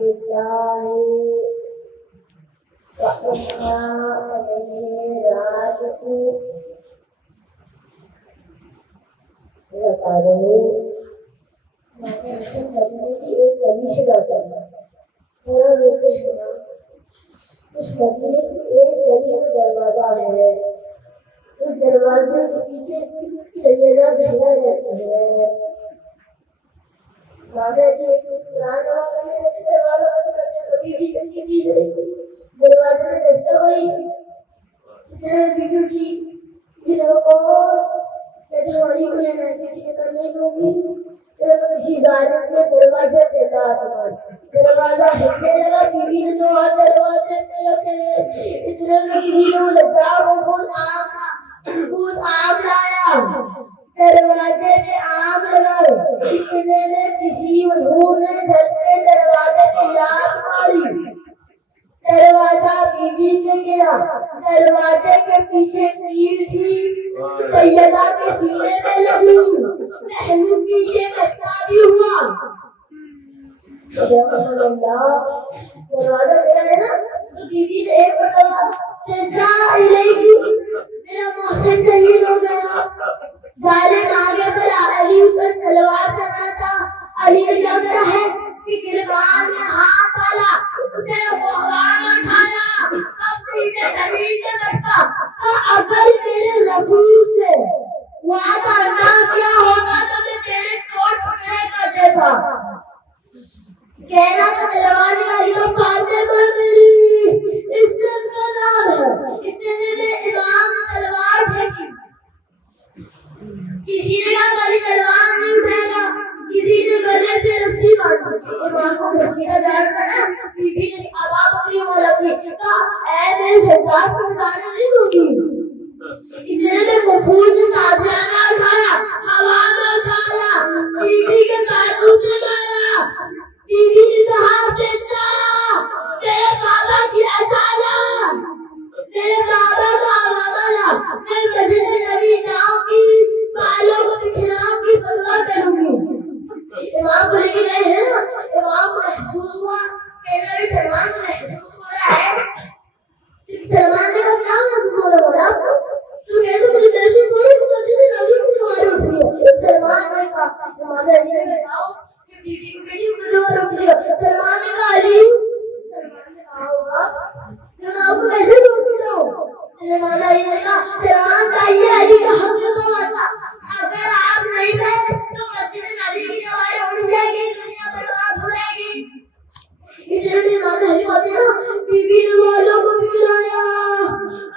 بالله وإنا إليه راجعون. بتا رہے میں نے ایسے مدینے کی ایک گلی سے جاتا تھا تھوڑا روتے ہیں نا. اس مدینے کی ایک گلی میں دروازہ ہے. اس دروازے کے پیچھے سیدہ زہرا رہتی ہے. دادا جی قرآن دروازہ میں رہتے دروازہ بند کرتے کبھی بھی زندگی رہی دروازے میں دستک ہوئی بیٹو کی ہماری کوئی انرجی نکل نہیں ہوگی. کسی ظالم نے دروازے پہ دروازہ ہلنے لگا. بیوی نے دو ہاتھ دروازے پہ رکھے. اتنے میں کسی نے لگا وہ بہت آم لایا دروازے پہ آم لگائے. اتنے میں کسی منہور نے جھلتے دروازے پہ لات ماری. دروازہ بیوی پہ گرا. دروازے کے پیچھے تیر تھی سیدہ کے سینے میں لگی. پہلو پیچھے کشتا بھی ہوا. دروازہ میرا ہے نا تو بیوی نے ایک مرتبہ میرا محسن شہید ہو گیا. ظالم آگے بڑھا. علی پر تلوار چلا تھا. علی نے کیا کرا ہے کہ گربان میں ہاتھ ڈالا اسے بحران اٹھایا. اب پیچھے زمین میں بیٹھا اگر میرے رسول سے وعدہ نہ کیا ہوگا تو میں تیرے توڑ ٹکڑے کر دیتا. کہنا تو تلوار نکالی تو فاطمہ کو میری عزت کا نام ہے. اتنے میں امام نے تلوار پھینکی. کسی نے کہا بھائی تلوار نہیں اٹھائے گا. کسی نے گلے پہ رسی باندھی. امام کو پسینہ جار کرا. بیوی نے آواز اپنی مولا کی کہا اے میرے شہزاد کو جانے نہیں دوں گی. اتنے میں غفور نے تازیانہ اٹھایا ہوا میں اٹھایا. بیوی کے بازو سے مارا. بیوی نے کہا بیٹا تیرے بابا کی اصالہ میرے بابا کا حوالہ لا. میں مسجد نبی جاؤں گی بالوں کو بکھراؤں گی فتویٰ کروں گی. امام کو لے کے گئے ہیں نا. امام کو محسوس ہوا کہ میرے سلمان کو محسوس ہو رہا ہے. سلمان نے کہا کیا محسوس ہو رہا ہے تو کہتے مجھے محسوس ہو رہا ہے کہ مسجد نبی کی دوبارہ اٹھ رہی ہے. سلمان نے کہا امام علی نے کہا کہ بیٹی کو بیٹی کو دوبارہ اٹھ رہی ہے. سلمان نے کہا علی سلمان نے کہا ہوگا کہ میں آپ کو کیسے روک دوں. سلمان علی نے کہا سلمان چاہیے علی کا حق جو آتا. اگر آپ نہیں گئے تو مسجد نبی کی دیواریں اڑ جائے گی دنیا برباد ہو جائے گی. اتنے میں امام علی بولتے ہیں بیوی نے والوں کو بھی گرایا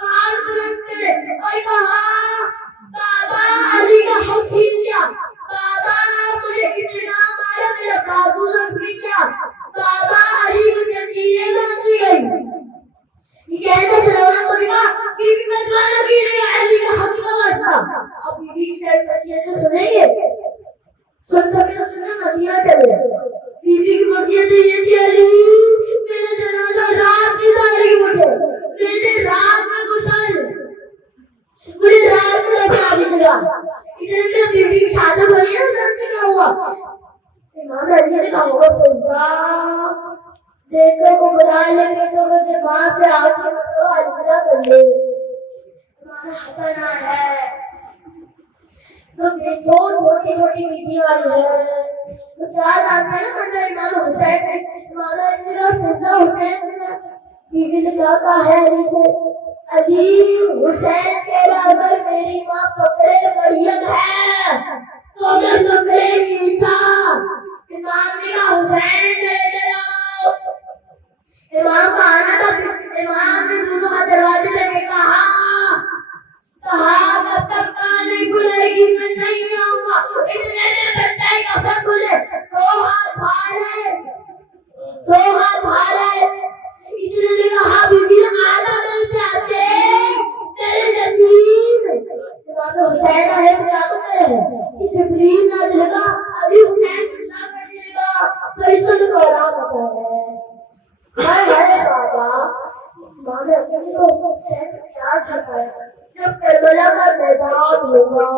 ہاتھ بلند کرے اور کہا بابا علی کا حق چھین لیا. بابا مجھے کتنا مارا میرا بازو لگ گیا. بابا علی کو جنجیریں باندھی گئی. کہتے سلمان کو دیکھا بیوی بدوا لگی رہی علی کا حق کا واسطہ. اب بیوی کی چند نصیحتیں سنیں گے سن سکے تو سنیں مدینہ چلے. بیوی کی وصیتیں یہ تھی علی میرے جنازہ رات کی تاریخ اٹھے میرے رات میں غسل مجھے رات میں لگا دیجیے گا. اتنے میں بیوی کی شادت ہو رہی ہے نا کیا ہوا. امام علی نے کہا ہوگا سلطا بیٹوں کو بلا لے بیٹوں کو کے بعد سے آگے تو اجرا کر لے. امام حسن ہے تو چھوٹی چھوٹی بیٹی والی ہے تو چار آتے ہیں مگر امام حسین ہے. امام علی کا فضا حسین ہے. بیوی نے کہا ہے علی سے علی حسین تیرا اگر میری ماں فقرے مریم ہے تو میں فقرے عیسیٰ. امام نے کہا حسین لے جاؤ. امام کا آنا تھا. امام نے دونوں ہاتھ دروازے لے کے کہا کب تک ماں نہیں کھلے گی میں نہیں آؤں گا. اتنے میں بندے کفن کھلے دو ہاتھ بھارے. اتنے میں کہا بیوی آدھا مل پیاسے میرے جبریل. امام حسین ہے تو کیا کرتے ہیں کہ جبریل نازل ہوگا علی حسین کو نہ پڑے گا فرشتوں کو آرام ہوتا ہے. بابا امام علی کو حسین کا پیار جھلکایا. جب کربلا کا میدان ہوگا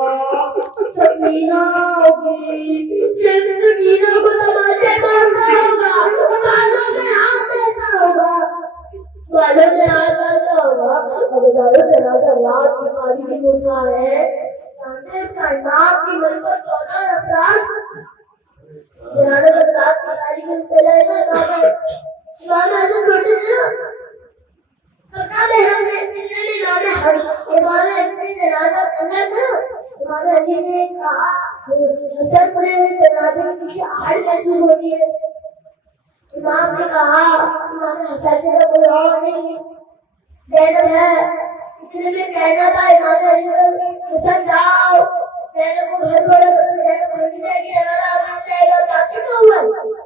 سکینہ ہوگی سکینہ کو تماچے مارنا ہوگا بالوں ہے کائنات کی ملک کو 14 افراد جنازہ کے ساتھ تعلیم چلے گا امام حسن چھوٹے تھے نا سپنا میں ہم دیکھتے تھے امام امام اپنے جنازہ کرنا تھا امام علی نے کہا حسن پڑے ہوئے جنازے میں کسی آہٹ محسوس ہوتی ہے امام نے کہا امام حسن سے کوئی اور نہیں زینب ہے اتنے میں کہنا تھا امام علی کو حسن جاؤ زینب کو گھر چھوڑا تو زینب بھاگ جائے گی جائے گا کیا ہوا